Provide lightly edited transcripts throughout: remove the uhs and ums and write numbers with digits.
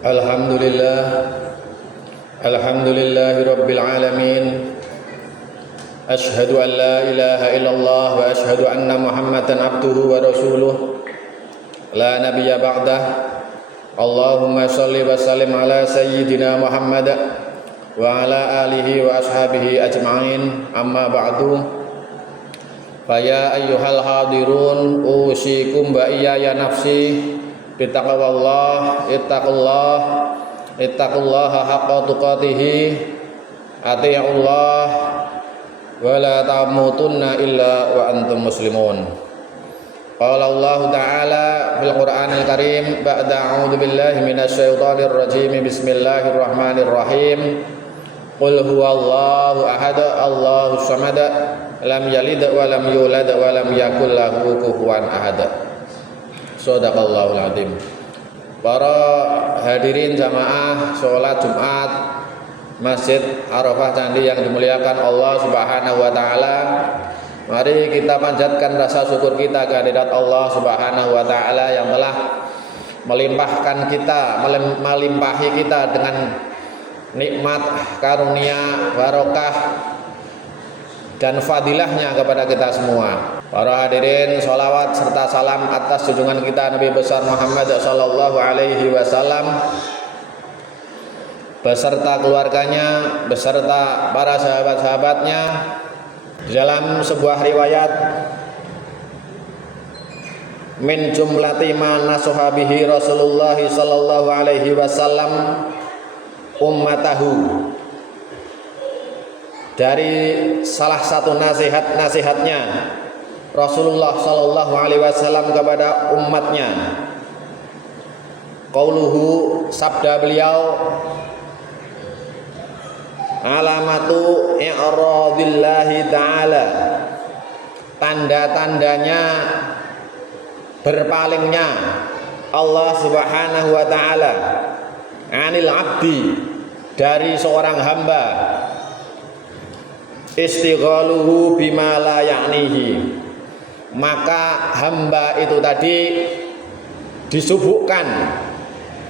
Alhamdulillah, alhamdulillahi rabbil alamin. Ashhadu an la ilaha illallah wa ashhadu anna Muhammadan abduhu wa rasuluh. La nabiyya ba'dah. Allahumma shalli wa sallim ala sayyidina Muhammad wa ala alihi wa ashabihi ajma'in. Amma ba'du. Faya ayyuhal hadirun, usikum wa iyaya nafsi bittaqwallah, ittaqullaha haqqa tuqatih, atii'ullah wa la tamutunna illa wa antum muslimun. Qala Allah Ta'ala fil Qur'anil Karim ba'da a'udzu billahi minasyaitonir rajim. Bismillahirrahmanirrahim. Qul huwallahu ahad, Allahus samad, lam yalid wa lam yulad wa lam yakul lahu kufuwan ahad. Shadaqallahul azim. Para hadirin jamaah salat Jumat Masjid Arafah Candi yang dimuliakan Allah Subhanahu wa taala, mari kita panjatkan rasa syukur kita kehadirat Allah Subhanahu wa taala yang telah melimpahi kita dengan nikmat, karunia, barokah dan fadilahnya kepada kita semua. Para hadirin, sholawat serta salam atas junjungan kita Nabi besar Muhammad sallallahu alaihi wasallam beserta keluarganya, beserta para sahabat-sahabatnya. Dalam sebuah riwayat, min jumlati ma nasuhabihi Rasulullah sallallahu alaihi wasallam ummatahu, dari salah satu nasihatnya Rasulullah sallallahu alaihi wasallam kepada umatnya, qauluhu, sabda beliau, alamatu i'radillahi ta'ala, tanda-tandanya berpalingnya Allah Subhanahu wa ta'ala anil abdi, dari seorang hamba, istighaluhu bima la ya'nihi, maka hamba itu tadi disibukkan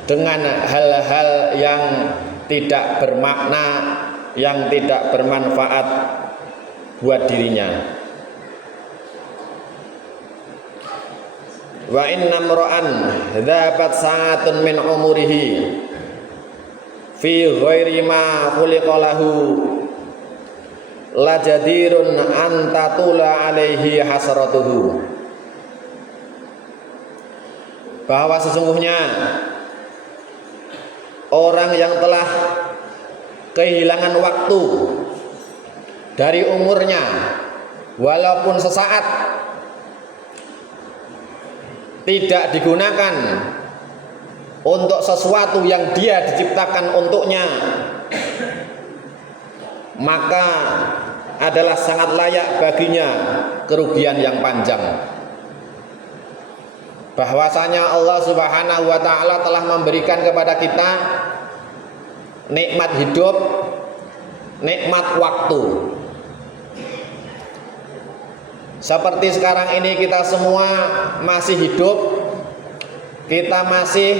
dengan hal-hal yang tidak bermakna, yang tidak bermanfaat buat dirinya. Wa inna mra'an dhabat sa'atun min umurihi fi ghairi ma khuliqa lahu la jadirun an tatula alaihi hasratuhu, bahwa sesungguhnya orang yang telah kehilangan waktu dari umurnya walaupun sesaat, tidak digunakan untuk sesuatu yang dia diciptakan untuknya, maka adalah sangat layak baginya kerugian yang panjang. Bahwasanya Allah Subhanahu wa ta'ala telah memberikan kepada kita nikmat hidup, nikmat waktu. Seperti sekarang ini kita semua masih hidup, kita masih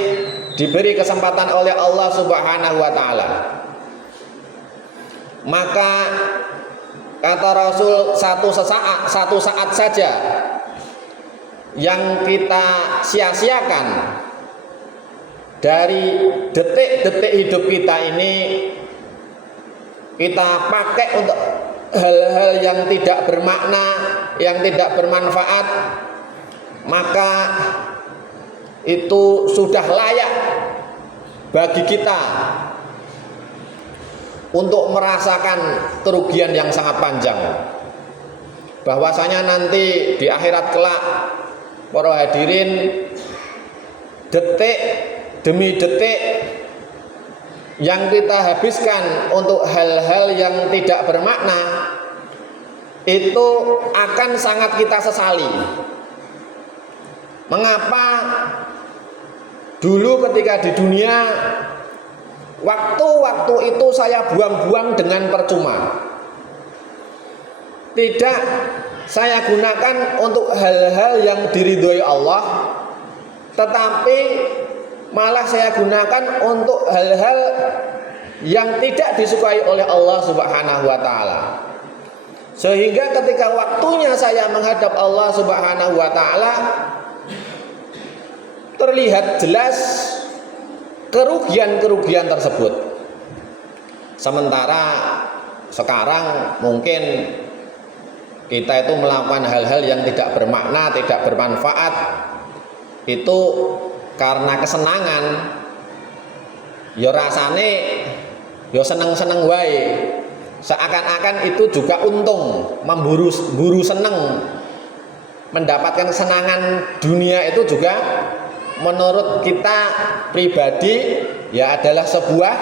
diberi kesempatan oleh Allah Subhanahu wa ta'ala. Maka kata Rasul, satu saat saja yang kita sia-siakan dari detik-detik hidup kita ini, kita pakai untuk hal-hal yang tidak bermakna, yang tidak bermanfaat, maka itu sudah layak bagi kita untuk merasakan kerugian yang sangat panjang. Bahwasanya nanti di akhirat kelak, para hadirin, detik demi detik yang kita habiskan untuk hal-hal yang tidak bermakna itu akan sangat kita sesali. Mengapa dulu ketika di dunia waktu-waktu itu saya buang-buang dengan percuma, tidak saya gunakan untuk hal-hal yang diridhoi Allah, tetapi malah saya gunakan untuk hal-hal yang tidak disukai oleh Allah Subhanahu wa taala. Sehingga ketika waktunya saya menghadap Allah Subhanahu wa taala, terlihat jelas kerugian-kerugian tersebut. Sementara sekarang mungkin kita itu melakukan hal-hal yang tidak bermakna, tidak bermanfaat, itu karena kesenangan. Ya rasane ya seneng-seneng wae. Seakan-akan itu juga untung, memburu seneng, mendapatkan kesenangan dunia itu juga menurut kita pribadi ya adalah sebuah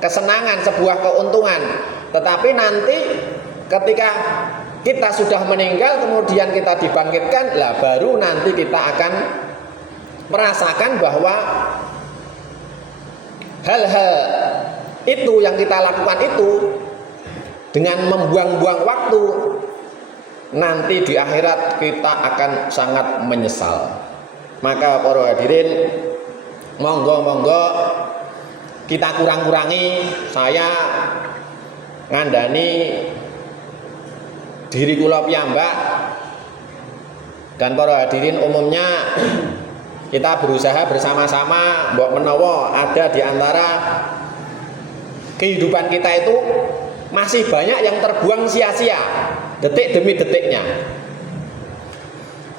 kesenangan, sebuah keuntungan. Tetapi nanti ketika kita sudah meninggal kemudian kita dibangkitkan, lah baru nanti kita akan merasakan bahwa hal-hal itu yang kita lakukan itu dengan membuang-buang waktu, nanti di akhirat kita akan sangat menyesal. Maka para hadirin, monggo-monggo kita kurang-kurangi. Saya ngandani diri kula piyambak dan para hadirin umumnya, kita berusaha bersama-sama mbok menawa ada di antara kehidupan kita itu masih banyak yang terbuang sia-sia, detik demi detiknya.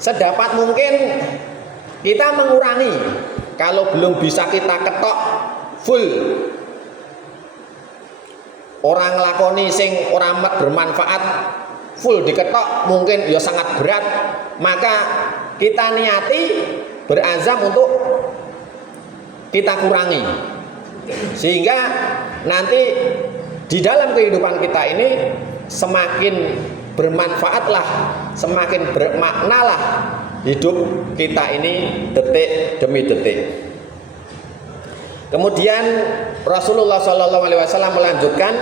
Sedapat mungkin kita mengurangi. Kalau belum bisa kita ketok full, orang lakoni sing ora bermanfaat full diketok mungkin ya sangat berat, maka kita niati berazam untuk kita kurangi, sehingga nanti di dalam kehidupan kita ini semakin bermanfaatlah, semakin bermaknalah hidup kita ini detik demi detik. Kemudian Rasulullah SAW melanjutkan,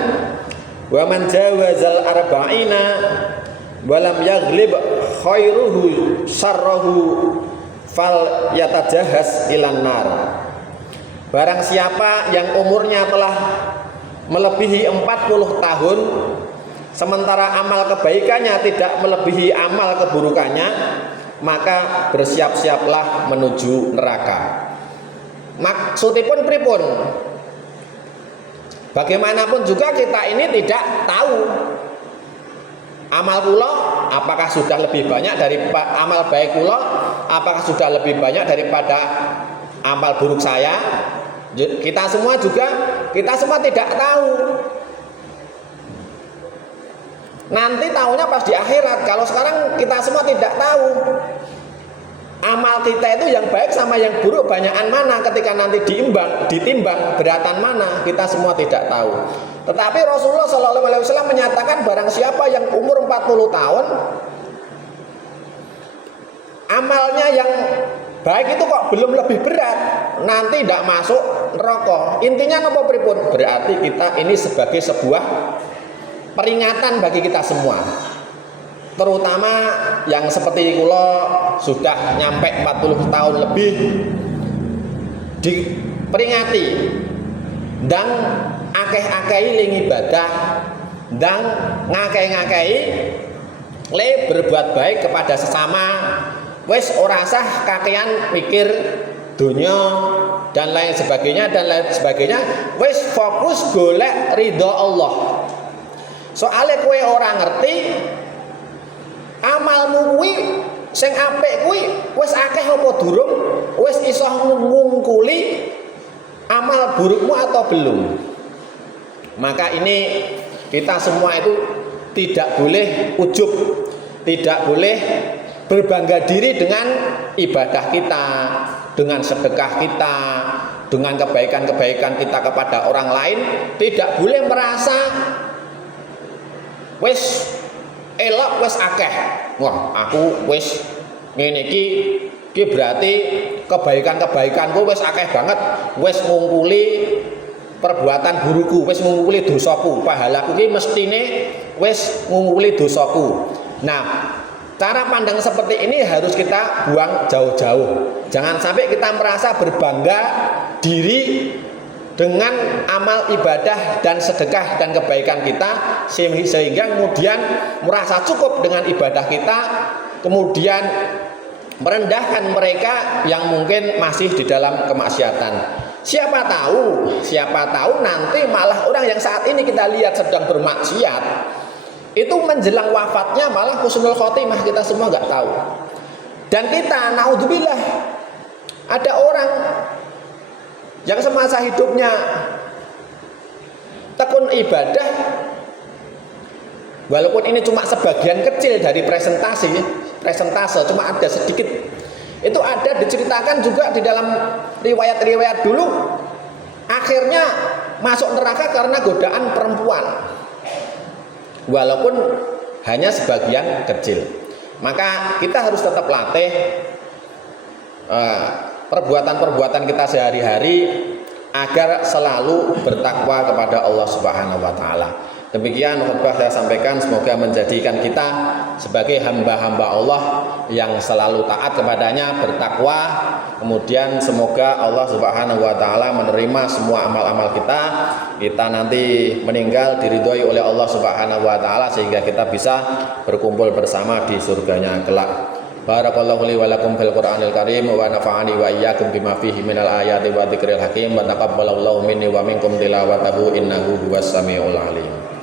wa man jawazal arba'ina wa lam yaghlib khairuhu syarruhu fal yatajahaz ilan nar. Barang siapa yang umurnya telah melebihi 40 tahun sementara amal kebaikannya tidak melebihi amal keburukannya, maka bersiap-siaplah menuju neraka. Maksudipun pripun? Bagaimanapun juga kita ini tidak tahu amal kula apakah sudah lebih banyak dari amal baik kula, apakah sudah lebih banyak daripada amal buruk saya. Kita semua tidak tahu. Nanti tahunya pas di akhirat. Kalau sekarang kita semua tidak tahu amal kita itu yang baik sama yang buruk banyakan mana. Ketika nanti ditimbang beratan mana, kita semua tidak tahu. Tetapi Rasulullah SAW menyatakan barang siapa yang umur 40 tahun amalnya yang baik itu kok belum lebih berat, nanti tidak masuk neraka. Intinya apa pripun? Berarti kita ini sebagai sebuah peringatan bagi kita semua, terutama yang seperti kula sudah nyampe 40 tahun lebih, diperingati dan akeh-akehi ling ibadah dan ngakeh-ngakehi le berbuat baik kepada sesama. Wes ora sah kakean mikir dunia dan lain sebagainya. Wes fokus golek ridho Allah. Soale kowe ora ngerti amalmu kuwi sing apik kuwi wis akeh apa durung, wis iso ngungkuli amal burukmu atau belum. Maka ini kita semua itu tidak boleh ujub, tidak boleh berbangga diri dengan ibadah kita, dengan sedekah kita, dengan kebaikan-kebaikan kita kepada orang lain. Tidak boleh merasa wis elok wis akeh. Wah, aku wis ngene iki berarti kebaikan-kebaikanku wis akeh banget, wis ngungkuli perbuatan buruku, wis ngungkuli dosaku, pahalaku iki mestine wis ngungkuli dosaku. Nah, Cara pandang seperti ini harus kita buang jauh-jauh. Jangan sampai kita merasa berbangga diri dengan amal ibadah dan sedekah dan kebaikan kita, sehingga kemudian merasa cukup dengan ibadah kita, kemudian merendahkan mereka yang mungkin masih di dalam kemaksiatan. Siapa tahu nanti malah orang yang saat ini kita lihat sedang bermaksiat, itu menjelang wafatnya malah husnul khotimah, kita semua nggak tahu. Dan kita, naudzubillah, ada orang yang semasa hidupnya tekun ibadah, walaupun ini cuma sebagian kecil dari presentase, cuma ada sedikit. Itu ada diceritakan juga di dalam riwayat-riwayat dulu, akhirnya masuk neraka karena godaan perempuan, walaupun hanya sebagian kecil. Maka kita harus tetap latih perbuatan-perbuatan kita sehari-hari agar selalu bertakwa kepada Allah Subhanahu wa taala. Demikian khutbah saya sampaikan, semoga menjadikan kita sebagai hamba-hamba Allah yang selalu taat kepadanya, bertakwa. Kemudian semoga Allah Subhanahu wa taala menerima semua amal-amal kita. Kita nanti meninggal diridhoi oleh Allah Subhanahu wa taala sehingga kita bisa berkumpul bersama di surganya kelak. Barakallahu li wa lakum fil Qur'anil Karim wa nafa'ani wa iyyakum bima fihi minal ayati wa dzikril hakim wa taqabbalallahu minni wa minkum tilawatahu innahu huwas samiul alim.